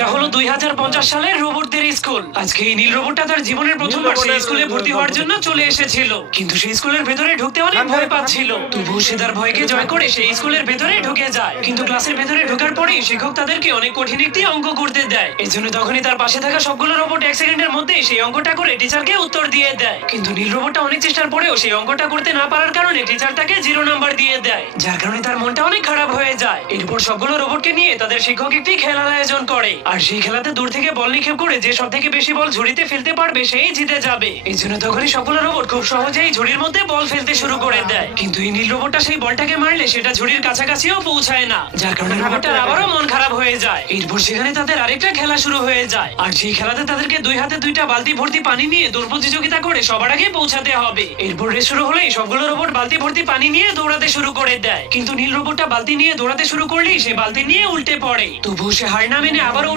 এটা হলো 2050 সালের রোবটদের স্কুল। আজকে এই নীল রোবটটা তার জীবনের প্রথমবার সেই স্কুলে ভর্তি হওয়ার জন্য চলে এসেছিল, কিন্তু সেই স্কুলের ভেতরে ঢুকতে অনেক ভয় পাচ্ছিল। তবুও সে তার ভয়কে জয় করে সেই স্কুলের ভেতরে ঢুকে যায়। কিন্তু ক্লাসের ভেতরে ঢোকার পরেই শিক্ষক তাদেরকে অনেক কঠিন একটি অঙ্ক করতে দেয়। এর জন্য তখনই তার পাশে থাকা সবগুলো রোবট 1 সেকেন্ডের মধ্যে সেই অঙ্কটা করে টিচারকে উত্তর দিয়ে দেয়। কিন্তু নীল রোবটটা অনেক চেষ্টার পরেও সেই অঙ্কটা করতে না পারার কারণে টিচার তাকে 0 নাম্বার দিয়ে দেয়, যার কারণে তার মনটা অনেক খারাপ হয়ে যায়। এরপর সবগুলো রোবটকে নিয়ে তাদের শিক্ষক একটি খেলার আয়োজন করে, আর সেই খেলাতে দূর থেকে বল নিক্ষেপ করে যে সব থেকে বেশি বল ঝুড়িতে ফেলতে পারবে সেই জিতে যাবে। এই জন্য তখনই সবগুলো রোবট খুব সহজেই ঝুড়ির মধ্যে বল ফেলতে শুরু করে দেয়। কিন্তু এই নীল রোবটটা সেই বলটাকে মারলে সেটা ঝুড়ির কাছাকাছিও পৌঁছায় না, যার কারণে রোবটটার আবারও মন খারাপ হয়ে যায়। এরপর সেখানে তাদের আরেকটা খেলা শুরু হয়ে যায়, আর সেই খেলাতে তাদেরকে 2 হাতে 2টা বালতি ভর্তি পানি নিয়ে দৌড় প্রতিযোগিতা করে সবার আগে পৌঁছাতে হবে। এরপর রেস শুরু হলেই সবগুলো রোবট বালতি ভর্তি পানি নিয়ে দৌড়াতে শুরু করে দেয়। কিন্তু নীল রোবটটা বালতি নিয়ে দৌড়াতে শুরু করলেই সে বালতি নিয়ে উল্টে পড়ে। তবুও সে হার না মেনে আবারও